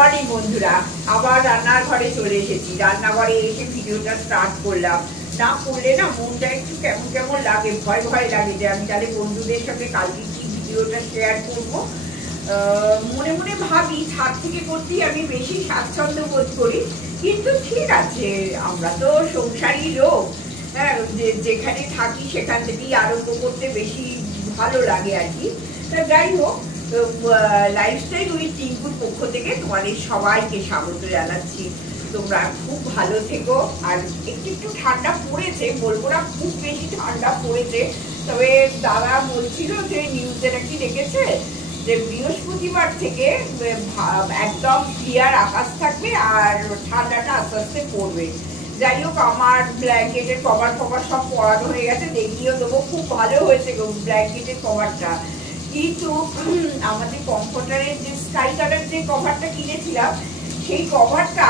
Morning বন্ধুরা, আবার রান্নার ঘরে চলে এসেছি। রান্নাঘরে এসে ভিডিওটা স্টার্ট করলাম। না করলে না মনটা একটু কেমন কেমন লাগে, ভয় ভয় লাগে যে আমি তাহলে বন্ধুদের সঙ্গে কালকে কি ভিডিওটা শেয়ার করবো। মনে মনে ভাবি ছাদ থেকে করতেই আমি বেশি স্বাচ্ছন্দ্য বোধ করি, কিন্তু ঠিক আছে, আমরা তো সংসারী লোক। হ্যাঁ, যেখানে থাকি সেখান থেকেই আরম্ভ করতে বেশি ভালো লাগে আর কি। তা যাই হোক, লাইফস্টাইল উইথ টিঙ্কুর পক্ষ থেকে তোমাদের সবাইকে স্বাগত জানাচ্ছি। তোমরা খুব ভালো থেকো। আর একটু একটু ঠান্ডা পড়েছে, বলবো না খুব বেশি ঠান্ডা পড়েছে, তবে দাদা বলছিল যে নিউজে নাকি দেখেছে যে বৃহস্পতিবার থেকে একদম ক্লিয়ার আকাশ থাকবে আর ঠান্ডাটা আস্তে আস্তে পড়বে। যাই হোক, আমার ব্ল্যাঙ্কেটের কভার ফভার সব পরানো হয়ে গেছে, দেখিয়েও দেবো। খুব ভালো হয়েছে গো ব্ল্যাঙ্কেটের কভারটা, কিন্তু আমাদের কমফোর্টারের যে স্কাই কালার যে কভারটা কিনেছিলাম সেই কভারটা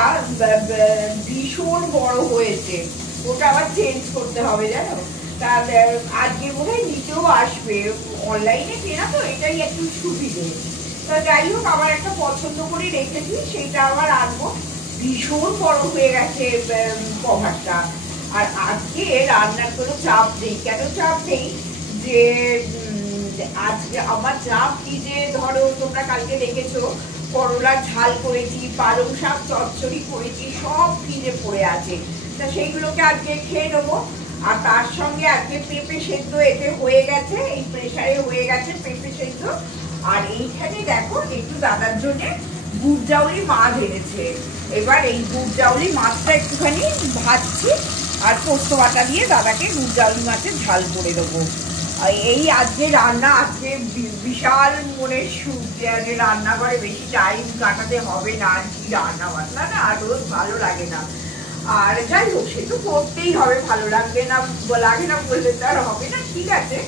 ভীষণ বড় হয়েছে, ওটা আবার চেঞ্জ করতে হবে জানো। তা আজকে বোধহয় নিতেও আসবে, অনলাইনে কেনা তো এটাই একটু সুবিধে। তা যাই হোক, আমার একটা পছন্দ করে রেখেছি, সেইটা আবার আনবো। ভীষণ বড় হয়ে গেছে কভারটা। আর আজকে রান্নার কোনো চাপ নেই। কেন চাপ নেই? যে আজকে আমার চাপ কি, যে ধরো তোমরা কালকে দেখেছো করলার ঝাল করেছি, পালং শাক চচ্চড়ি করেছি, সব ফ্রিজে পড়ে আছে। তা সেইগুলোকে আজকে খেয়ে নেবো। আর তার সঙ্গে আজকে পেঁপে সেদ্ধ এতে হয়ে গেছে, এই প্রেসারে হয়ে গেছে পেঁপে সেদ্ধ। আর এইখানে দেখো একটু দাদার জন্য গুড়জাউলি মাছ এনেছে। এবার এই গুড়জাউলি মাছটা একটুখানি ভাজছি, আর পোস্ত বাটা দিয়ে দাদাকে গুড়জাউলি মাছের ঝাল করে দেবো। এই আজকে রান্না। আজকে বিশাল মনের সুখ যে আজকে রান্নাঘরে বেশি টাইম কাটাতে হবে না। আর কি রান্না বান্না না আর রোজ ভালো লাগে না। আর যাই হোক, সে তো করতেই হবে, ভালো লাগবে না লাগে না বললে তো আর হবে না। ঠিক আছে,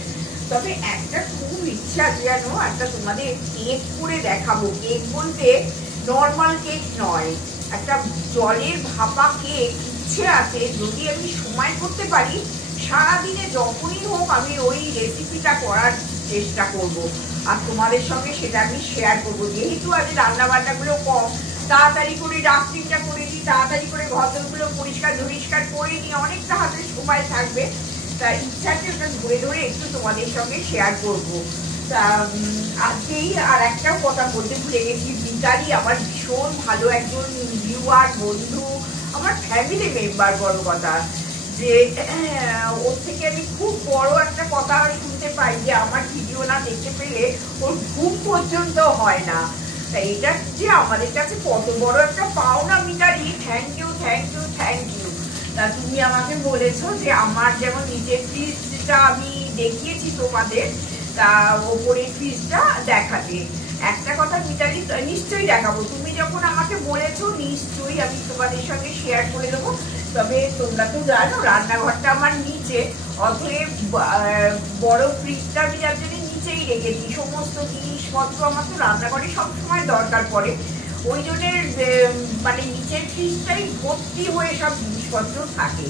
তবে একটা খুব ইচ্ছা আছে জানো, একটা তোমাদের কেক করে দেখাবো। কেক বলতে নর্মাল কেক নয়, একটা জলের ভাপা কেক ইচ্ছে আছে। যদি আমি সময় করতে পারি, সারাদিনে যখনই হোক আমি ওই রেসিপিটা করার চেষ্টা করব, আর তোমাদের সঙ্গে সেটা আমি শেয়ার করবো। যেহেতু আজ রান্না বান্নাগুলো কম, তাড়াতাড়ি করে রাত্রিটা করে নিই, তাড়াতাড়ি করে ঘরগুলো পরিষ্কার করে নিই, অনেকটা হাতে সময় থাকবে। তা ইচ্ছাকে ওটা ধরে ধরে একটু তোমাদের সঙ্গে শেয়ার করবো। তা আজকেই আর একটা কথা বলতে ভুলে গেছি, মিতালি আমার ভীষণ ভালো একজন ভিউয়ার, বন্ধু, আমার ফ্যামিলি মেম্বার। বড় কথা যে ওর থেকে আমি খুব বড় একটা কথা শুনতে পাই যে আমার ভিডিও না দেখতে পেলে ওর ঘুম পর্যন্ত হয় না। তাই এটা যে আমাদের কাছে কত বড় একটা পাওনা Mitali. Thank you, thank you, thank you. তা তুমি আমাকে বলেছো যে আমার যেমন নিচের ফ্রিজটা আমি দেখিয়েছি তোমাদের, তা ওপরের ফ্রিজটা দেখাতে। একটা কথা মিতালি, নিশ্চয়ই দেখাবো। তুমি যখন আমাকে বলেছো নিশ্চয়ই আমি তোমাদের সঙ্গে শেয়ার করে দেবো। তবে তোমরা তো জানো রান্নাঘরটা আমার নিচে, অতএব বড় ফ্রিজটা আমি যার জন্য নিচেই রেখেছি। সমস্ত জিনিসপত্র আমার তো রান্নাঘরে সবসময় দরকার পড়ে, ওই জন্য মানে নিচের ফ্রিজটাই ভর্তি হয়ে সব জিনিসপত্র থাকে।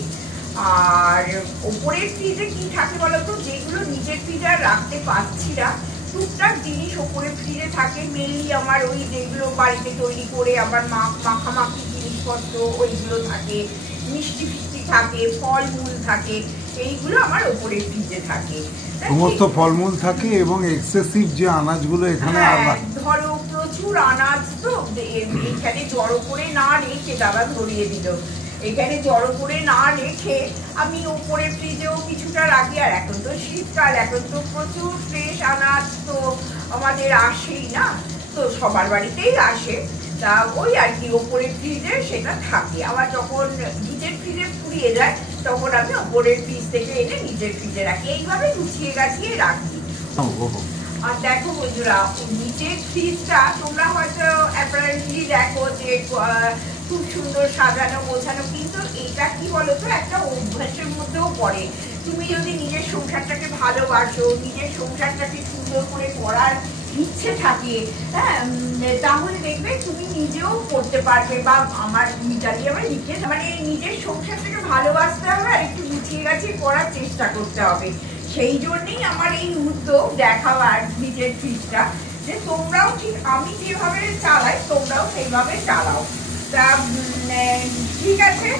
আর ওপরের ফ্রিজে কি থাকে বলতো, যেগুলো নিচের ফ্রিজে আর রাখতে পারছি না, টুকটাক জিনিস ওপরে ফ্রিজে থাকে। মেনলি আমার ওই যেগুলো বাড়িতে তৈরি করে আমার মাখামাখি জিনিসপত্র ওইগুলো থাকে, মিষ্টি ফিষ্টি থাকে, ফলমূল থাকে, এইগুলো আমার ওপরে ফ্রিজে থাকে। সমস্ত ফলমূল থাকে এবং এক্সেসিভ যে আনাজগুলো এখানে ধরো প্রচুর আনাজ, তো এখানে জড়ো করে না রেখে, দাদা ধরিয়ে দিল, এখানে জড়ো করে না রেখে আমি ওপরে ফ্রিজেও কিছুটা রাখি। আর এখন তো শীতকাল, এখন তো প্রচুর ফ্রেশ আনাজ তো আমাদের আসেই না, তো সবার বাড়িতেই আসে। তা ওই আর কি ওপরের ফ্রিজে সেটা থাকে। আবার যখন নিচের ফ্রিজে ফুরিয়ে যায় তখন আমি ওপরের ফ্রিজ থেকে এনে নিচের ফ্রিজে রাখি। এইভাবে গুছিয়ে গাছিয়ে রাখি। আর দেখো বন্ধুরা, নিচের ফ্রিজটা তোমরা হয়তো অ্যাপারেন্টলি দেখো যে খুব সুন্দর সাজানো গোছানো, কিন্তু এটা কি বলতো একটা অভ্যাসের মধ্যেও পড়ে। তুমি যদি নিজের সংসারটাকে ভালোবাসো, নিজের সংসারটাকে সুন্দর করে করার ইচ্ছে থাকে, হ্যাঁ, তাহলে দেখবে তুমি নিজেও করতে পারবে। বা আমার মিতালি আমার লিখে, মানে নিজের সংসারটাকে ভালোবাসতে হবে আর একটু গুছিয়ে গাছিয়ে করার চেষ্টা করতে হবে। সেই জন্যই আমার এই উদ্যোগ দেখাবার নিজের ফ্রিজটা। যে তোমরাও ঠিক আমি যেভাবে চালাই তোমরাও সেইভাবে চালাও। তা ঠিক আছে।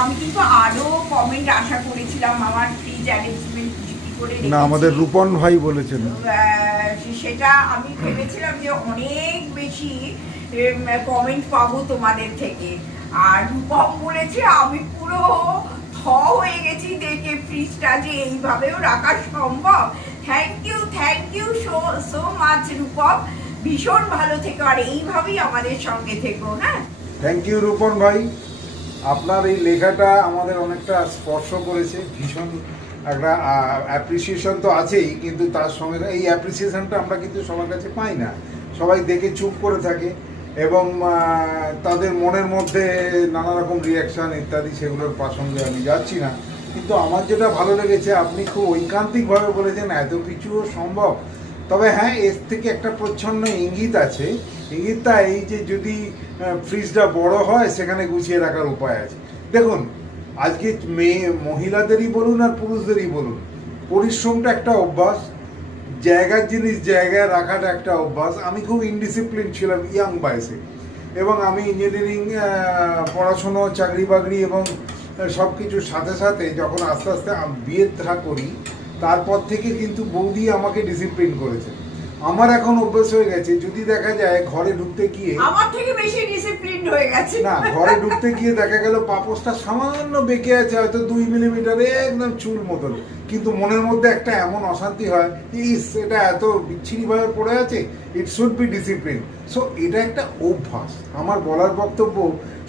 আমি কিন্তু আরো কমেন্ট আশা করেছিলাম আমার ফ্রিজ অ্যারেঞ্জমেন্ট করে না, আমাদের রূপন ভাই বলেছেন সেটা আমি ভেবেছিলাম যে অনেক বেশি কমেন্ট পাবো তোমাদের থেকে। আর রূপম বলেছে, আমি পুরো হয়ে গেছি দেখে ফ্রিজটা যে এইভাবেও রাখা সম্ভব। Thank you so much Rupam, ভীষণ ভালো থেকো আর এইভাবেই আমাদের সঙ্গে থেকো। হ্যাঁ, থ্যাংক ইউ রূপন ভাই, আপনার এই লেখাটা আমাদের অনেকটা স্পর্শ করেছে। ভীষণ একটা অ্যাপ্রিসিয়েশন তো আছেই, কিন্তু তার সঙ্গে এই অ্যাপ্রিসিয়েশনটা আমরা কিন্তু সবার কাছে পাই না। সবাই দেখে চুপ করে থাকে এবং তাদের মনের মধ্যে নানা রকম রিয়াকশান ইত্যাদি, সেগুলোর প্রসঙ্গে আমি যাচ্ছি না। কিন্তু আমার যেটা ভালো লেগেছে, আপনি খুব ঐকান্তিকভাবে বলেছেন এত কিছুও সম্ভব। তবে হ্যাঁ, এর থেকে একটা প্রচ্ছন্ন ইঙ্গিত আছে। ইঙ্গিতটা এই যে যদি ফ্রিজটা বড় হয় সেখানে গুছিয়ে রাখার উপায় আছে। দেখুন, আজকে মহিলাদেরই বলুন আর পুরুষদেরই বলুন, পরিশ্রমটা একটা অভ্যাস, জায়গার জিনিস জায়গায় রাখাটা একটা অভ্যাস। আমি খুব ইনডিসিপ্লিন ছিলাম ইয়াং বয়সে, এবং আমি ইঞ্জিনিয়ারিং পড়াশুনো, চাকরি বাকরি এবং সব কিছুর সাথে সাথে যখন আস্তে আস্তে বিয়ে থা করি, তারপর থেকে কিন্তু বৌদি আমাকে ডিসিপ্লিন করেছে। আমার এখন অভ্যাস হয়ে গেছে, যদি দেখা যায় ঘরে ঢুকতে গিয়ে আমার থেকে বেশি ডিসিপ্লিন হয়ে গেছে না, ঘরে ঢুকতে গিয়ে দেখা গেল পাপোসটা সামান্য বেঁকে আছে, হয়তো 2 মিলিমিটারে, একদম চুল মতন, কিন্তু মনের মধ্যে একটা এমন অশান্তি হয়, ইস এটা এত বিচ্ছিরিভাবে পড়ে আছে, it should be discipline. So এটা একটা অভ্যাস। আমার বলার বক্তব্য,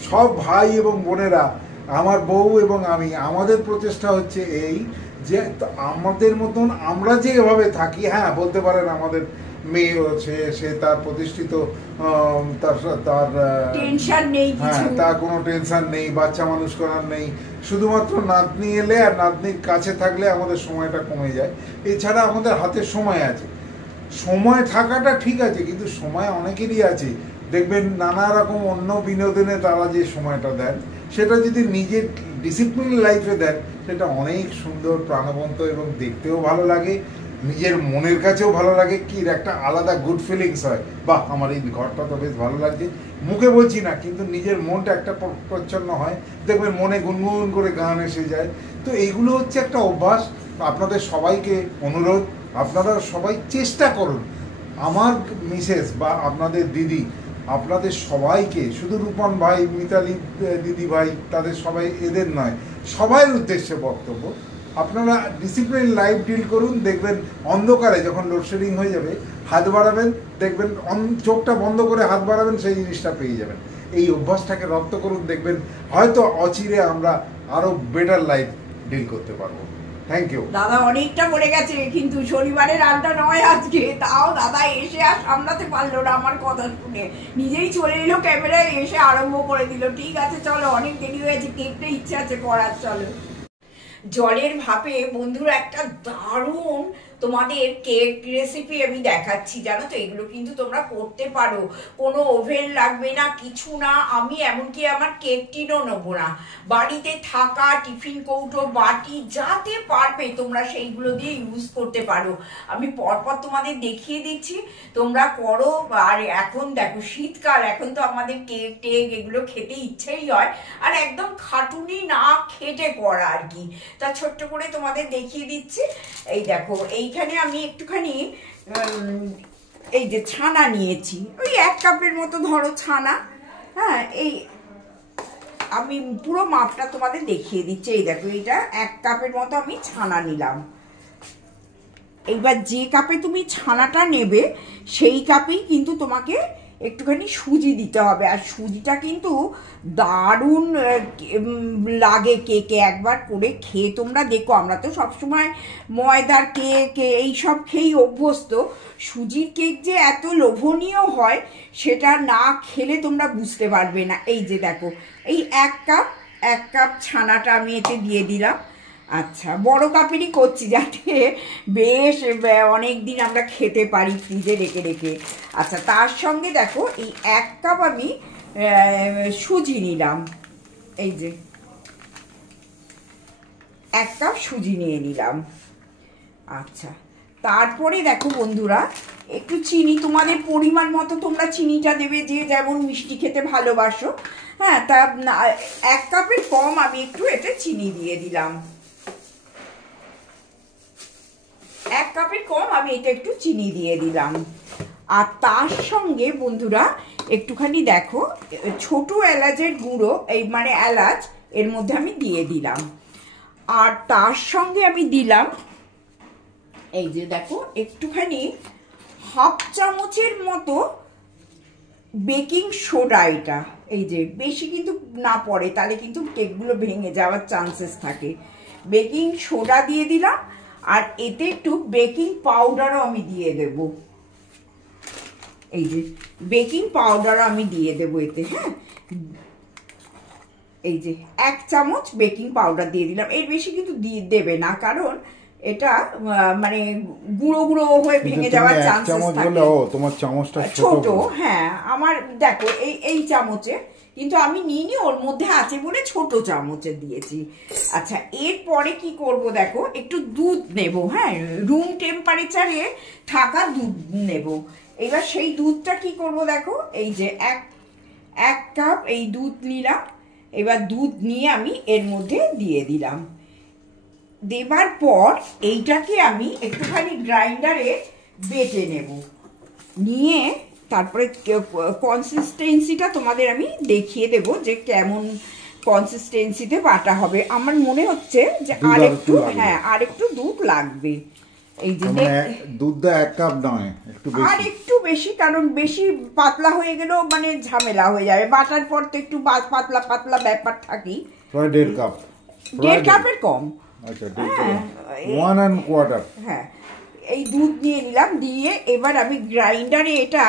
সব ভাই এবং বোনেরা, আমার বউ এবং আমি, আমাদের প্রচেষ্টা হচ্ছে এই যে আমাদের মতন আমরা যে এভাবে থাকি, হ্যাঁ বলতে পারেন আমাদের মেয়ে হচ্ছে, সে তার প্রতিষ্ঠিত, তার টেনশন নেই, হ্যাঁ তার কোনো টেনশন নেই, বাচ্চা মানুষ করার নেই, শুধুমাত্র নাতনি এলে আর নাতনির কাছে থাকলে আমাদের সময়টা কমে যায়। এছাড়া আমাদের হাতে সময় আছে। সময় থাকাটা ঠিক আছে, কিন্তু সময় অনেকেরই আছে, দেখবেন নানা রকম অন্য বিনোদনে তারা যে সময়টা দেন, সেটা যদি নিজের ডিসিপ্লিন লাইফে দেন, সেটা অনেক সুন্দর, প্রাণবন্ত এবং দেখতেও ভালো লাগে, নিজের মনের কাছেও ভালো লাগে, কি একটা আলাদা গুড ফিলিংস হয়, বাহ আমার এই ঘরটা তো বেশ ভালো লাগছে। মুখে বলছি না, কিন্তু নিজের মনটা একটা প্রচ্ছন্ন হয়, দেখবেন মনে গুনগুন করে গান এসে যায়। তো এইগুলো হচ্ছে একটা অভ্যাস। আপনাদের সবাইকে অনুরোধ, আপনারা সবাই চেষ্টা করুন। আমার মিসেস বা আপনাদের দিদি, আপনাদের সবাইকে, শুধু রূপন ভাই, মিতালি দিদি ভাই, তাদের সবাই, এদের নয়, সবাই উদ্দেশ্যে বক্তব্য, আপনারা ডিসিপ্লিন লাইফ ডিল করুন। দেখবেন অন্ধকারে যখন লোডশেডিং হয়ে যাবে, হাত বাড়াবেন, দেখবেন চোখটা বন্ধ করে হাত বাড়াবেন, সেই জিনিসটা পেয়ে যাবেন। এই অভ্যাসটাকে রপ্ত করুন, দেখবেন হয়তো অচিরে আমরা আরো বেটার লাইফ ডিল করতে পারবো। থ্যাংক ইউ দাদা, অনেকটা পড়ে গেছে, কিন্তু শনিবারের আড্ডা নয় আজকে। তাও দাদা এসে আর সামলাতে পারলো না আমার কথা শুনে, নিজেই চলে এলো ক্যামেরায়, এসে আরম্ভ করে দিল। ঠিক আছে চলো, অনেক দেরি হয়েছে, কেকটা ইচ্ছে আছে করার, চলো। জলের ভাপে বন্ধুরা একটা দারুণ তোমাদের কেক রেসিপি আমি দেখাচ্ছি, জানো তো। এগুলো কিন্তু তোমরা করতে পারো, কোনো ওভেন লাগবে না, কিছু না। আমি এমনকি আমার কেক টিনও নেবো না, বাড়িতে থাকা টিফিন কৌটো, বাটি, যাতে পারবে তোমরা সেইগুলো দিয়ে ইউজ করতে পারো। আমি পরপর তোমাদের দেখিয়ে দিচ্ছি, তোমরা করো। আর এখন দেখো শীতকাল, এখন তো আমাদের কেক টেক এগুলো খেতে ইচ্ছেই হয়, আর একদম খাটুনি না খেটে করা আর কি। তা ছোট্ট করে তোমাদের দেখিয়ে দিচ্ছি। এই দেখো, এইখানে আমি একটুখানি এই যে ছানা নিয়েছি, ওই 1 কাপের মতো ধরো ছানা। হ্যাঁ, এই আমি পুরো মাপটা তোমাদের দেখিয়ে দিচ্ছি। এই দেখো, এইটা 1 কাপের মতো আমি ছানা নিলাম। এইবার যে কাপে তুমি ছানাটা নেবে, সেই কাপেই কিন্তু তোমাকে একটুখানি সুজি দিতে হবে। আর সুজিটা কিন্তু দারুণ লাগে কেকে, একবার করে খেয়ে তোমরা দেখো। আমরা তো সবসময় ময়দার কেক এইসব খেয়েই অভ্যস্ত, সুজির কেক যে এত লোভনীয় হয় সেটা না খেলে তোমরা বুঝতে পারবে না। এই যে দেখো, এই 1 কাপ ছানাটা আমি এতে দিয়ে দিলাম। আচ্ছা, বড় কাপেরই করছি, যাতে বেশ অনেক দিন আমরা খেতে পারি ফ্রিজে রেখে রেখে। আচ্ছা, তার সঙ্গে দেখো এই 1 কাপ আমি সুজি নিলাম। এই যে 1 কাপ সুজি নিয়ে নিলাম। আচ্ছা, তারপরে দেখো বন্ধুরা, একটু চিনি তোমাদের পরিমাণ মতো তোমরা চিনিটা দেবে, যে যেমন মিষ্টি খেতে ভালোবাসো। হ্যাঁ, তা 1 কাপের কম আমি একটু এতে চিনি দিয়ে দিলাম। 1 কাপের কম আমি এটা একটু চিনি দিয়ে দিলাম। আর তার সঙ্গে বন্ধুরা একটুখানি দেখো ছোট এলাচের গুঁড়ো, এই মানে এলাচ এর মধ্যে আমি দিয়ে দিলাম। আর তার সঙ্গে আমি দিলাম এই যে দেখো একটুখানি 1/2 চামচের মতো বেকিং সোডা। এটা এই যে বেশি কিন্তু না পড়ে, তাহলে কিন্তু কেকগুলো ভেঙে যাওয়ার চান্সেস থাকে। বেকিং সোডা দিয়ে দিলাম। আর এতে একটু বেকিং পাউডারও আমি দিয়ে দেব। এই যে বেকিং পাউডারও আমি দিয়ে দেবো এতে। হ্যাঁ, এই যে 1 চামচ বেকিং পাউডার দিয়ে দিলাম। এর বেশি কিন্তু দেবে না, কারণ এটা মানে গুঁড়ো গুঁড়ো হয়ে ভেঙে যাওয়ার চান্সেস থাকে। তোমার চামচটা ছোট। হ্যাঁ, আমার দেখো এই চামচে, কিন্তু আমি নিইনি, ওর মধ্যে আছে বলে ছোট চামচে দিয়েছি। আচ্ছা, এরপরে কি করব দেখো, একটু দুধ নেব। হ্যাঁ, রুম টেম্পারেচারে থাকা দুধ নেব। এবার সেই দুধটা কি করব দেখো, এই যে এক কাপ এই দুধ নিলাম। এবার দুধ নিয়ে আমি এর মধ্যে দিয়ে দিলাম। দেবার পর এইটাকে আমি একটুখানি গ্রাইন্ডারে বেটে নেব। নিয়ে তারপরে কনসিস্টেন্সিটা তোমাদের আমি দেখিয়ে দেব যে কেমন কনসিস্টেন্সিতে বাটা হবে। আমার মনে হচ্ছে যে আরেকটু দুধ লাগবে। এই যে দুধটা 1 কাপ নয়, আর একটু বেশি, কারণ বেশি পাতলা হয়ে গেলেও মানে ঝামেলা হয়ে যাবে। বাটার পর তো একটু পাতলা পাতলা ব্যাপার থাকি। 1.5 কাপ, 1.5 কাপের কম। আচ্ছা, 1 1/4। হ্যাঁ, এই দুধ নিয়ে নিলাম। দিয়ে এবার আমি গ্রাইন্ডারে এটা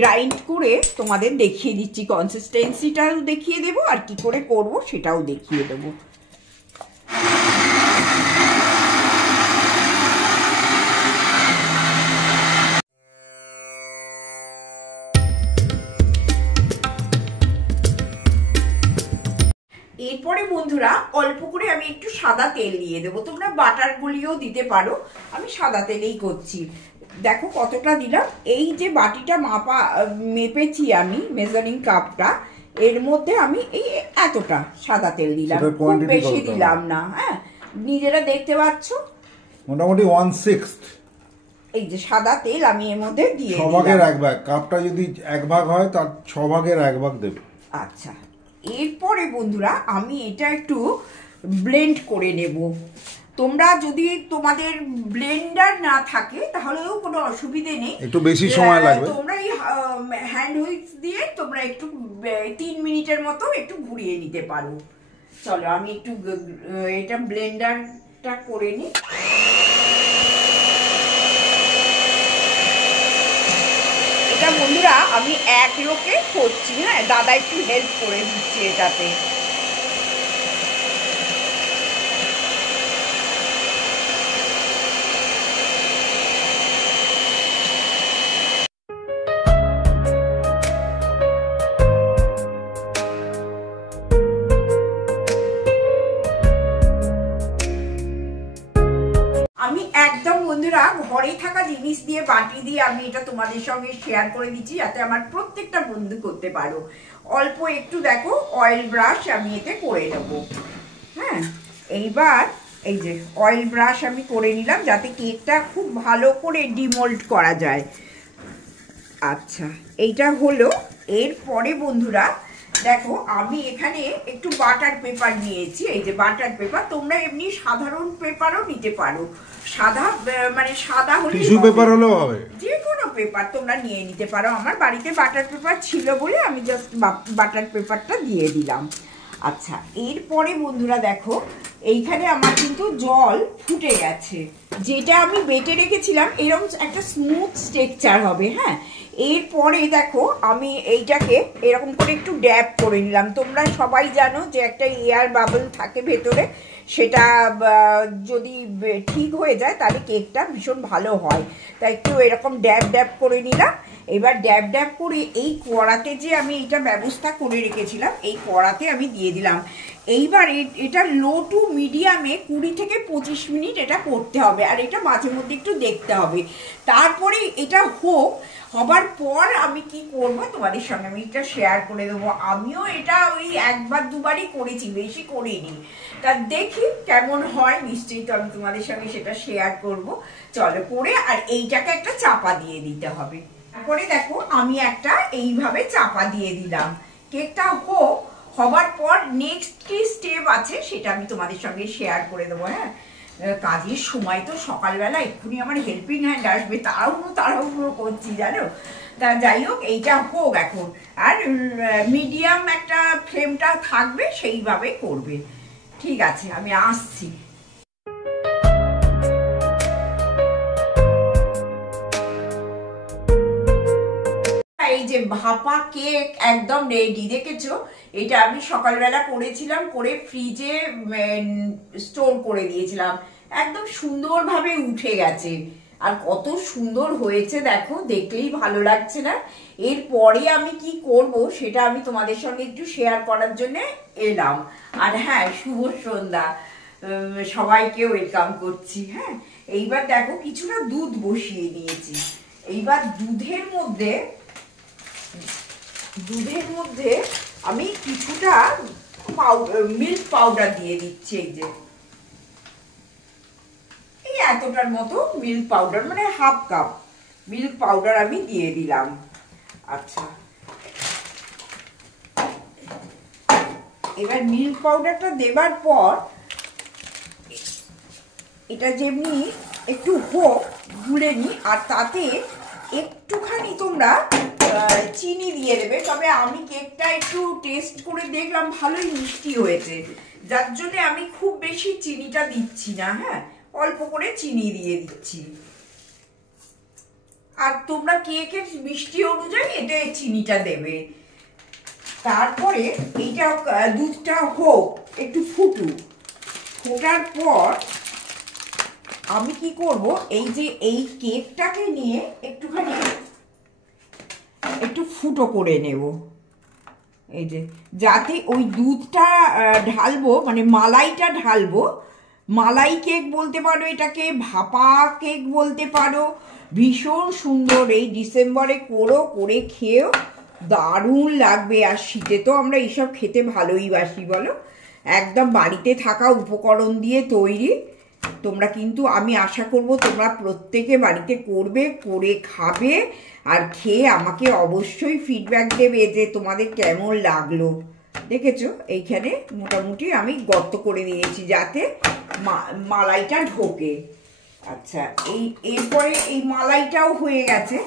গ্রাইন্ড করে তোমাদের দেখিয়ে দিচ্ছি। কনসিস্টেন্সিটাও দেখিয়ে দেবো, আর কি করে করব সেটাও দেখিয়ে দেবো। এরপরে বন্ধুরা অল্প করে আমি একটু সাদা তেল দিয়ে দেবো। তোমরা বাটার গুলিও দিতে পারো, আমি সাদা তেলেই করছি। দেখো কতটা দিলাম। এই যে বাটিটা মেপেছি আমি, মেজারিং কাপটা, এর মধ্যে আমি এই এতটা সাদা তেল দিলাম, খুব বেশি দিলাম না। হ্যাঁ, নিজেরা দেখতে পাচ্ছ, মোটামুটি 1/6 এই যে সাদা তেল আমি এর মধ্যে দিয়ে 6 ভাগের 1 ভাগ। কাপটা যদি 1 ভাগ হয় তার 6 ভাগের 1 ভাগ দেবে। আচ্ছা, এরপরে বন্ধুরা আমি এটা একটু ব্লেন্ড করে নেব। তোমরা যদি তোমাদের ব্লেন্ডার না থাকে তাহলেও কোনো অসুবিধে নেই, একটু বেশি সময় লাগবে। তোমরা এই হ্যান্ড হুইক্স দিয়ে তোমরা একটু 3 মিনিটের মতো একটু ঘুরিয়ে নিতে পারো। চলো আমি একটু এটা ব্লেন্ডারটা করে নিই। এটা বন্ধুরা আমি এক লোকে করছি। হ্যাঁ, দাদা একটু হেল্প করে দিচ্ছি এটাতে। আমি একদম বন্ধুরা ঘরে থাকা জিনিস দিয়ে, বাটি দিয়ে আমি এটা তোমাদের সঙ্গে শেয়ার করে দিচ্ছি, যাতে আমার প্রত্যেকটা বন্ধু করতে পারো। অল্প একটু দেখো অয়েল ব্রাশ আমি এতে করে নেব। হ্যাঁ, এইবার এই যে অয়েল ব্রাশ আমি করে নিলাম, যাতে কেকটা খুব ভালো করে ডিমোল্ড করা যায়। আচ্ছা, এইটা হলো। এরপরে বন্ধুরা দেখো আমি এখানে একটু বাটার পেপার নিয়েছি। এই যে বাটার পেপার, তোমরা এমনি সাধারণ পেপারও নিতে পারো। সাদা হলে, টিস্যু পেপার হলেও হবে, যে কোনো পেপার তোমরা নিয়ে নিতে পারো। আমার বাড়িতে বাটার পেপার ছিল বলে আমি জাস্ট বাটার পেপারটা দিয়ে দিলাম। আচ্ছা, এরপরে বন্ধুরা দেখো এইখানে আমার কিন্তু জল ফুটে গেছে। যেটা আমি বেটে রেখেছিলাম এরকম একটা স্মুথ টেক্সচার হবে। হ্যাঁ, এরপরে দেখো আমি এইটাকে এরকম করে একটু ড্যাব করে নিলাম। তোমরা সবাই জানো যে একটা এয়ার বাবল থাকে ভেতরে, সেটা যদি ঠিক হয়ে যায় তাহলে কেকটা ভীষণ ভালো হয়। তাই একটু এরকম ড্যাব ড্যাব করে নিলাম। এবার ড্যাব ড্যাব করে এই কড়াতে যে আমি এটা ব্যবস্থা করে রেখেছিলাম এই কড়াতে আমি দিয়ে দিলাম। এইবার এটা লো টু মিডিয়ামে 20 থেকে 25 মিনিট এটা করতে হবে, আর এটা মাঝে মধ্যে একটু দেখতে হবে। তারপরে এটা হবার পর আমি কি করব তোমাদের সঙ্গে আমি এটা শেয়ার করে দেবো। আমিও এটা ওই একবার দুবারই করেছি, বেশি করিনি। তা দেখি কেমন হয়, নিশ্চয়ই তো আমি তোমাদের সঙ্গে সেটা শেয়ার করব। চলো করে, আর এইটাকে একটা চাপা দিয়ে দিতে হবে। তারপরে দেখো আমি একটা এইভাবে চাপা দিয়ে দিলাম। কেকটা হবার পর নেক্সট কি স্টেপ আছে সেটা আমি তোমাদের সঙ্গে শেয়ার করে দেবো। হ্যাঁ, কাজের সময় তো সকালবেলা এক্ষুনি আমার হেল্পিং হ্যান্ড আসবে, তাড়াহুড়ো করছি জানো। তা যাই হোক, এইটা হোক এখন, আর মিডিয়াম একটা ফ্লেমটা থাকবে, সেইভাবে করবে। ঠিক আছে, আমি আসছি। এই যে ভাপা কেক একদম রেডি, দেখেছো? এটা আমি সকালবেলা করেছিলাম, করে ফ্রিজে স্টোর করে দিয়েছিলাম। একদম সুন্দরভাবে উঠে গেছে, আর কত সুন্দর হয়েছে দেখো, দেখলেই ভালো লাগছে না? এরপরে আমি কি করব সেটা আমি তোমাদের সঙ্গে একটু শেয়ার করার জন্য এলাম। আর হ্যাঁ, শুভ সন্ধ্যা, সবাইকে ওয়েলকাম করছি। হ্যাঁ, এইবার দেখো কিছুটা দুধ বসিয়ে নিয়েছি। এইবার দুধের মধ্যে আমি কিছুটা মিল্ক পাউডার দিয়ে দিচ্ছি। এই এতটার মতো মিল্ক পাউডার, মানে হাফ কাপ মিল্ক পাউডার আমি দিয়ে দিলাম। আচ্ছা, এবার মিল্ক পাউডারটা দেবার পর এটা যেমনি একটু গুলে নি, আর তাতে একটুখানি তোমরা চিনি দিয়ে দেবে। তবে আমি কেকটা একটু টেস্ট করে দেখলাম ভালোই মিষ্টি হয়েছে, যার জন্য আমি খুব বেশি চিনিটা দিচ্ছি না। হ্যাঁ, অল্প করে চিনি দিয়ে দিচ্ছি। আর তোমরা কেকের মিষ্টি অনুযায়ী এটা চিনিটা দেবে। তারপরে এইটা দুধটা একটু ফোটার পর আমি কি করব, এই যে এই কেকটাকে নিয়ে একটুখানি একটু ফুটো করে নেব। এই যে যাতে ওই দুধটা ঢালবো, মানে মালাইটা ঢালবো। মালাই কেক বলতে পারো এটাকে, ভাপা কেক বলতে পারো। ভীষণ সুন্দর, এই ডিসেম্বরে করে খেয়েও দারুণ লাগবে। আর শীতে তো আমরা এইসব খেতে ভালোই বাসি, বলো? একদম বাড়িতে থাকা উপকরণ দিয়ে তৈরি। তোমরা কিন্তু, আমি আশা করব তোমরা প্রত্যেকে বাড়িতে করবে, করে খাবে, আর খেয়ে আমাকে অবশ্যই ফিডব্যাক দেবে যে তোমাদের কেমন লাগলো। দেখেছো, এইখানে মোটামুটি আমি গর্ত করে দিয়েছি যাতে মালাইটা ঢোকে। আচ্ছা, এরপরে এই মালাইটাও হয়ে গেছে।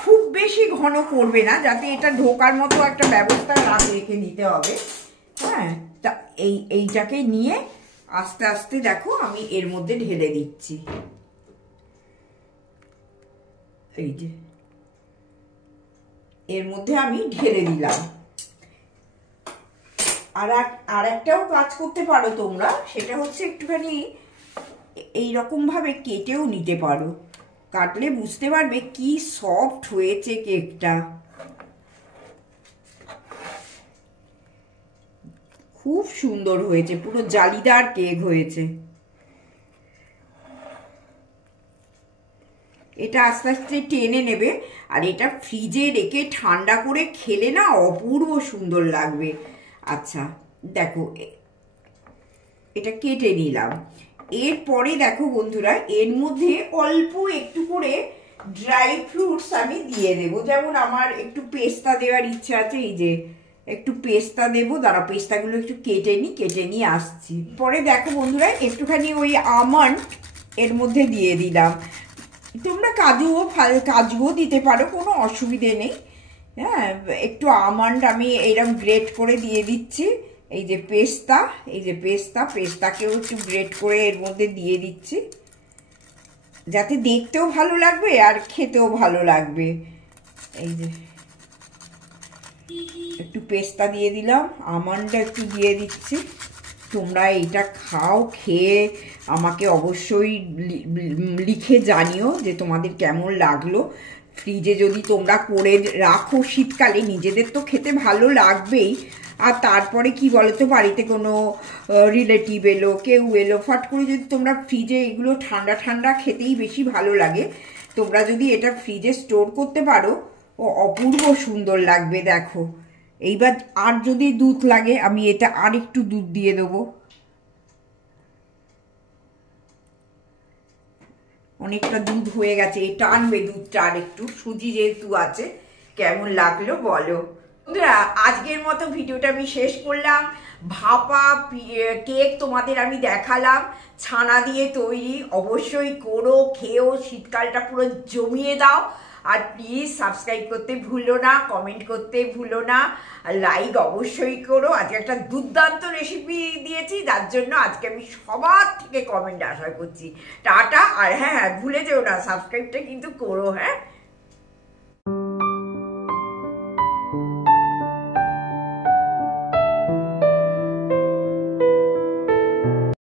খুব বেশি ঘন করবে না, যাতে এটা ঢোকার মতো একটা ব্যবস্থা রেখে নিতে হবে। হ্যাঁ, তা এইটাকে নিয়ে আস্তে আস্তে দেখো আমি এর মধ্যে ঢেলে দিচ্ছি। এই যে এর মধ্যে আমি ঢেলে দিলাম। আর একটাও কাজ করতে পারো তোমরা, সেটা হচ্ছে একটুখানি এইরকম ভাবে কেটেও নিতে পারো। কাটলে বুঝতে পারবে কি সফট হয়েছে কেকটা। খুব সুন্দর হয়েছে, পুরো জালিদার কেক হয়েছে। এটা আস্তে আস্তে টেনে নেবে, আর এটা ফ্রিজে রেখে ঠান্ডা করে খেলে না অপূর্ব সুন্দর লাগবে। আচ্ছা দেখো, এটা কেটে নিলাম। এরপরে দেখো বন্ধুরা, এর মধ্যে অল্প একটু করে ড্রাই ফ্রুটস আমি দিয়ে দেবো। যেমন আমার একটু পেস্তা দেওয়ার ইচ্ছা আছে, এই যে একটু পেস্তা দেবো। দাঁড়া, পেস্তাগুলো একটু কেটে নিয়ে আসছি। পরে দেখো বন্ধুরা, একটুখানি ওই আমন্ড এর মধ্যে দিয়ে দিলাম। তোমরা কাজুও দিতে পারো, কোনো অসুবিধে নেই। হ্যাঁ, একটু আমন্ড আমি এইরকম গ্রেট করে দিয়ে দিচ্ছি। এই যে পেস্তাকেও একটু গ্রেট করে এর মধ্যে দিয়ে দিচ্ছি, যাতে দেখতেও ভালো লাগবে আর খেতেও ভালো লাগবে। এই যে একটু পেস্তা দিয়ে দিলাম, আমন্ডটা একটু দিয়ে দিচ্ছি। তোমরা এটা খাও, খেয়ে আমাকে অবশ্যই লিখে জানিও যে তোমাদের কেমন লাগলো। ফ্রিজে যদি তোমরা করে রাখো শীতকালে, নিজেদের তো খেতে ভালো লাগবেই, আর তারপরে কি বলতো, বাড়িতে কোনো রিলেটিভ এলো, কেউ এলো, ফট করে যদি তোমরা ফ্রিজে, এগুলো ঠান্ডা ঠান্ডা খেতেই বেশি ভালো লাগে, তোমরা যদি এটা ফ্রিজে স্টোর করতে পারো ও অপূর্ব সুন্দর লাগবে। দেখো এইবার আর যদি দুধ লাগে আমি এটা আর একটু দুধ দিয়ে দেবো, অনেকটা দুধ হয়ে গেছে, এটা আনবে দুধটা আর একটু, সুজি যেহেতু আছে। কেমন লাগলো বলো বন্ধুরা। আজকের মতো ভিডিওটা আমি শেষ করলাম। ভাপা কেক তোমাদের আমি দেখালাম, ছানা দিয়ে তৈরি। অবশ্যই করো, খেয়েও শীতকালটা পুরো জমিয়ে দাও। আর প্লিজ সাবস্ক্রাইব করতে ভুলো না, কমেন্ট করতে ভুলো না, আর লাইক অবশ্যই করো। আজকে একটা দুর্দান্ত রেসিপি দিয়েছি, যার জন্য আজকে আমি সবার থেকে কমেন্ট আশা করছি। টাটা। আর হ্যাঁ, ভুলে যেও না, সাবস্ক্রাইবটা কিন্তু করো। হ্যাঁ।